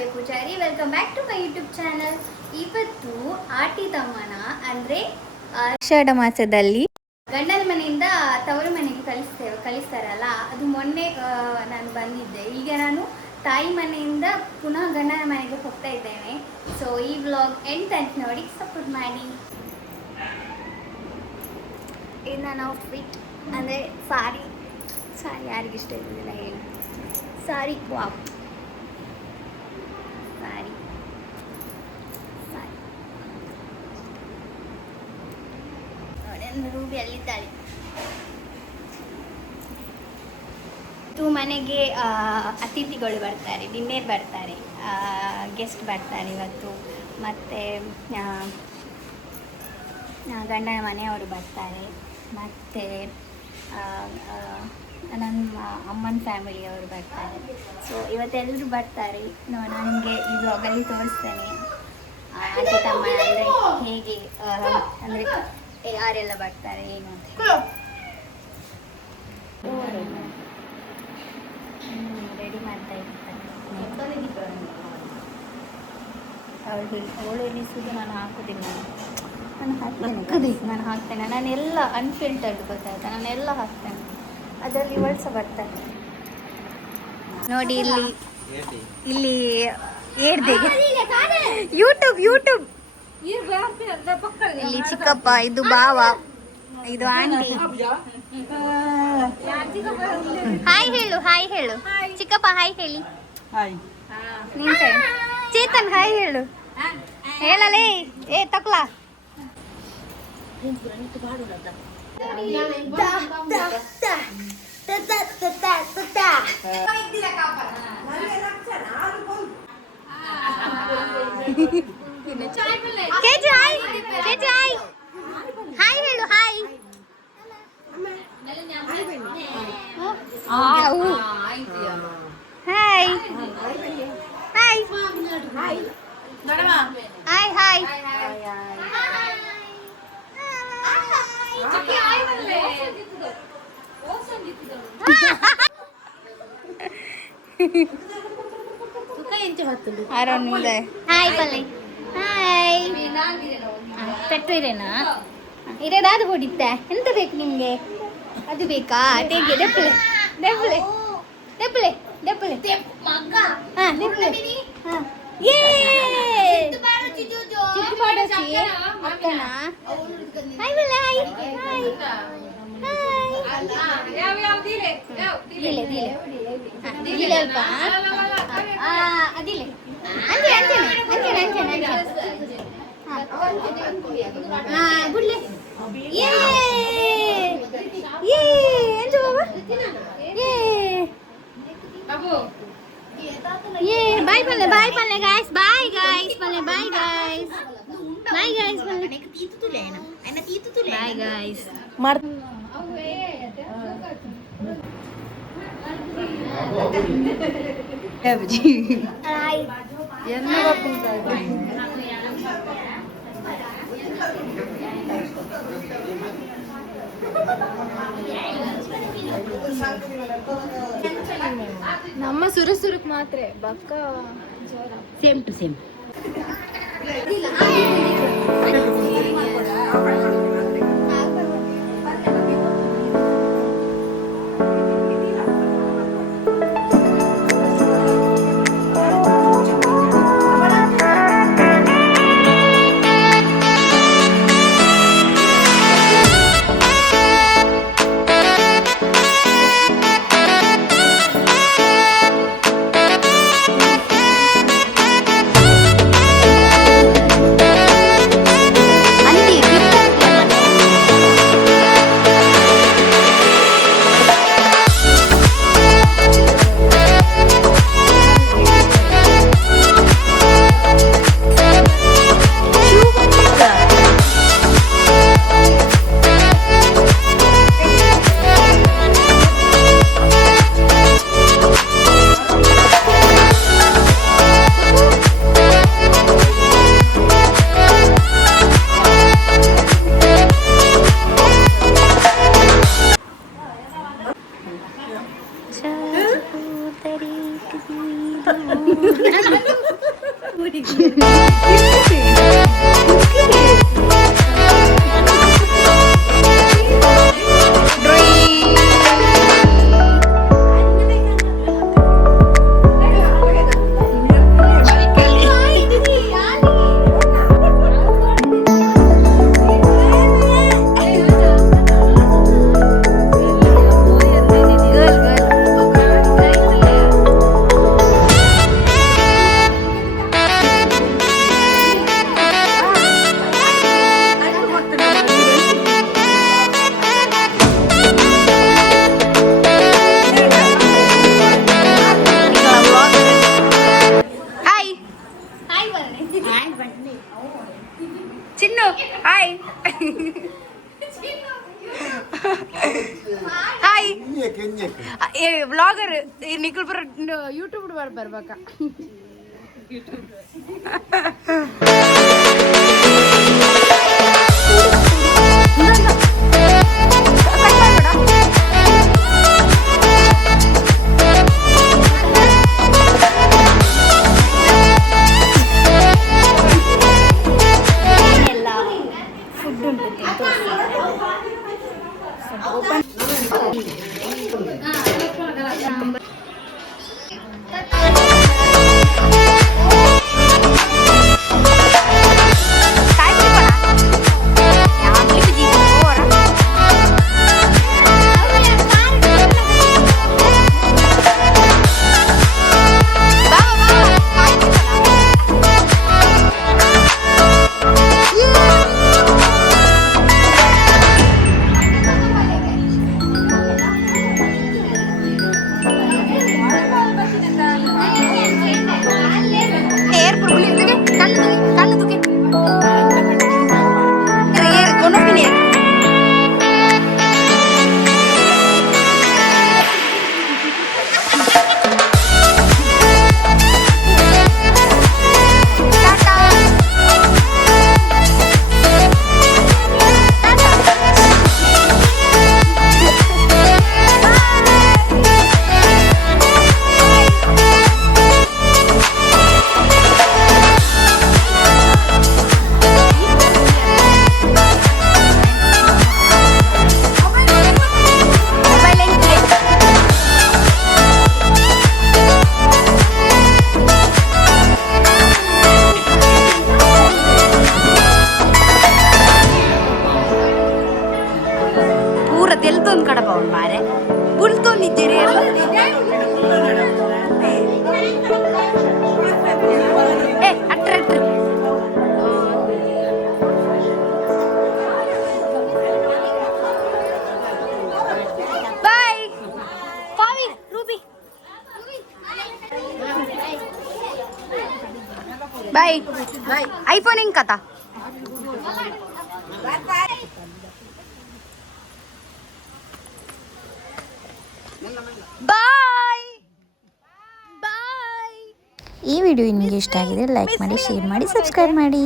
Kavya Poojari. Welcome back to my YouTube channel. ಇವತ್ತು ಆಟಿ ತಮ್ಮನ ಅಂದರೆ ಆಷಾಢ ಮಾಸದಲ್ಲಿ ಗಂಡನ ಮನೆಯಿಂದ ತವರು ಮನೆಗೆ ಕಳಿಸ್ತಾರಲ್ಲ, ಅದು ಮೊನ್ನೆ ನಾನು ಬಂದಿದ್ದೆ. ಈಗ ನಾನು ತಾಯಿ ಮನೆಯಿಂದ ಪುನಃ ಗಂಡನ ಮನೆಗೆ ಹೋಗ್ತಾ ಇದ್ದೇನೆ. ಸೊ ಈ ವ್ಲಾಗ್ ಎಂಡ್ ತನಕ ನೋಡಿ ಸಪೋರ್ಟ್ ಮಾಡಿ. ಇದು ನನ್ನ ಔಟ್ಫಿಟ್ ಅಂದರೆ ಸಾರಿ ಯಾರಿಗಿಷ್ಟ ಇರೋದಿಲ್ಲ ಹೇಳಿ. ಸಾರಿ ವಾವ್, ಸಾರಿ ನೋಡಿ ರೂಬಿ ಅಲ್ಲಿದ್ದಾಳೆ. ಮನೆಗೆ ಅತಿಥಿಗಳು ಬರ್ತಾರೆ, ಡಿನ್ನರ್ ಬರ್ತಾರೆ, ಗೆಸ್ಟ್ ಬರ್ತಾರೆ ಇವತ್ತು. ಮತ್ತು ಗಂಡನ ಮನೆಯವರು ಬರ್ತಾರೆ, ಮತ್ತು ನಮ್ಮ ಅಮ್ಮನ ಫ್ಯಾಮಿಲಿಯವರು ಬರ್ತಾರೆ. ಸೊ ಇವತ್ತೆಲ್ಲರೂ ಬರ್ತಾರೆ. ನಾನು ನಿಮಗೆ ಈ ಬ್ಲಾಗಲ್ಲಿ ತೋರಿಸ್ತೇನೆ ಅತ್ತೆ ತಮ್ಮ ಅಂದರೆ ಹೇಗೆ, ಅಂದರೆ ಯಾರೆಲ್ಲ ಬರ್ತಾರೆ ಏನು ಅಂತ. ರೆಡಿ ಮಾಡ್ತಾ ಇರ್ತಾರೆ. ಅವಳು ಎನಿಸೋದು ನಾನು ಹಾಕೋದಿಲ್ಲ, ನಾನು ಹಾಕ್ತೇನೆ. ನಾನೆಲ್ಲ ಅನ್ಫಿಲ್ಟರ್ಡ್ ಗೊತ್ತಾಯ್ತಾ, ನಾನೆಲ್ಲ ಹಾಕ್ತೇನೆ. ಅದರಲ್ಲಿ ವರ್ಷ ಬರ್ತಾರೆ ನೋಡಿ. ಇಲ್ಲಿ ಹೇಳ್ದೆ ಯೂಟ್ಯೂಬ್ ಇಲ್ಲಿ ಚಿಕ್ಕಪ್ಪ, ಇದು ಬಾವ, ಇದು ಆಂಟಿ. ಹಾಯ್ ಹೇಳು ಚಿಕ್ಕಪ್ಪ, ಹಾಯ್ ಹೇಳಿ. ಚೇತನ್ ಹಾಯ್ ಹೇಳು. ಹೇಳಲೇ ಏ ತಕ್ಲಾ. ಹಾಯ್ ಹೇಳು. ಹಾಯ್ ಹಾಯ್ ಹಾಯ್ ಪಲ್ಲೆ ಹಾಯ್. ಪೆಟ್ಟು ಇರೇನಾ ಇರೋದಾದು ಹೊಡಿತ. ಎಂತ ಬೇಕು ನಿಮಗೆ? ಅದು ಬೇಕಾ? ತೆಗೆ ದೆಪ್ಪಲೆ ದೆಪ್ಪಲೆ ದೆಪ್ಪಲೆ ದೆಪ್ಪಲೆ ಹಾಂ ದೆಪ್ಪಲೆ ಹಾಂ. ಏ ಚಿಕ್ಕ ಪಾಡಸಿ ಅಕ್ಕನ ಹಾಯ್ ಬಲ್ಲ ಹಾಯ್ ಹಾಯ್ ದಿಲೆ ಅಲ್ಪ ಅದಿಲೆ ಅಂಜೆ ಗುಡ್ಲೆ. ಎಂಜು ಬಾಬಾ ಬಾಯ್ ಪಲ್ಲೆ ಗಾಯ್ಸ್. ಬಾಯ್ ಗಾಯ್ಸ್ ಪಲ್ಲೆ. ಬಾಯ್ ಗಾಯ್ಸ್ ಬಾಯ್ ಗಾಯ್ಸ್ ನಮ್ಮ ಸುರಸುರಕ್ ಮಾತ್ರ ಬಕ್ಕ ಸೇಮ್ ಟು ಸೇಮ್. ಚಿನ್ನು ಹಾಯ್ ಹಾಯ್ ವ್ಲಾಗರ್ ನಿಖಿಲ್ ಬರ ಯೂಟ್ಯೂಬ್ ಬರ್ಬೇಕಾ ಬಾಯ್ ಐಫೋನ್ ಹಿಂಗ್ ಕಥ ಬಾಯ್ ಬಾಯ್. ಈ ವಿಡಿಯೋ ನಿಮಗೆ ಇಷ್ಟ ಆಗಿದೆ ಲೈಕ್ ಮಾಡಿ, ಶೇರ್ ಮಾಡಿ, ಸಬ್ಸ್ಕ್ರೈಬ್ ಮಾಡಿ.